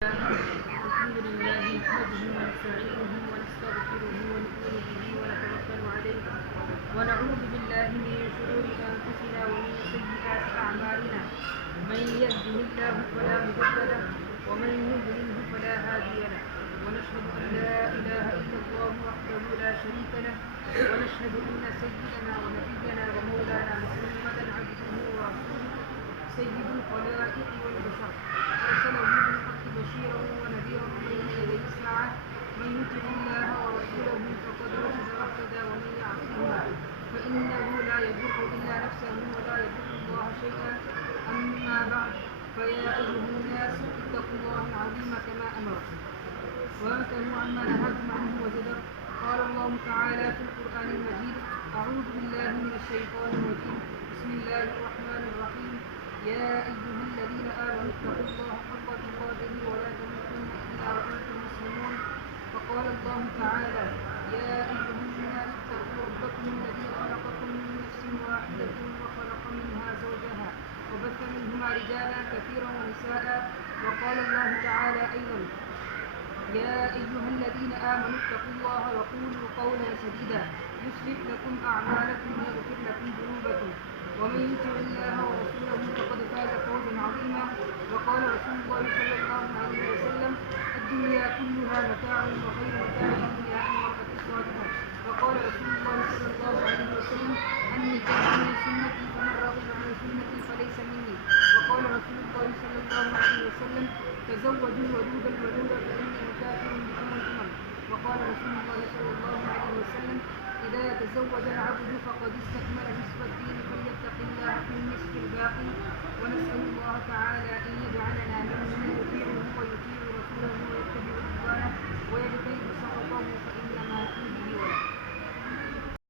الحمد لله نحمده ونستعينه ونستغفره ونؤمن به ونتوكل عليه ونعوذ بالله من شرور انفسنا ومن سيئات اعمالنا من يهده الله فلا مضل له ومن يضلله فلا هادي له ونشهد ان لا اله الا الله وحده لا شريك له ونشهد ان سيدنا ونبينا ومولانا محمدا عبده ورسوله سيد الخلائق والبشر أرسله بالحق بشيرا ونذيرا بين يدي الساعة من يطع الله ورسوله فقد رشد واهتدى ومن يعصهما فإنه لا يضر إلا نفسه ولا يضر الله شيئا أما بعد فيا أيها الناس اتقوا الله العظيم كما أمر وانتهوا عما نهاكم عنه وزجر قال الله تعالى في القرآن المجيد أعوذ بالله من الشيطان الرجيم بسم الله الرحمن الرحيم يا أيها الذين آمنوا اتقوا الله حق تقاته ولا تموتن إلا وأنتم مسلمون فقال الله تعالى يا أيها الناس اتقوا ربكم الذي خلقكم من نفس واحدة وخلق منها زوجها وبث منهما رجالا كثيرا ونساء وقال الله تعالى أيضا يا أيها الذين آمنوا اتقوا الله وقولوا قولا سديدا يصلح لكم أعمالكم ويغفر لكم ذنوبكم ومن يطع الله ورسوله فقد فاز فوزا عظيما وقال رسول الله صلى الله عليه وسلم الدنيا كلها متاع وخير متاع الدنيا المرأة الصالحة وقال رسول الله صلى الله عليه وسلم النكاح من سنتي فمن رغب عن سنتي فليس مني وقال رسول الله صلى الله عليه وسلم تزوجوا الودود الودود فإني كافر بكم الأمم وقال رسول الله صلى الله عليه وسلم إذا تزوج العبد فقد استكمل نصف الدين فليتق الله في النصف الباقي ونسأل الله تعالى أن يجعلنا ممن يطيعه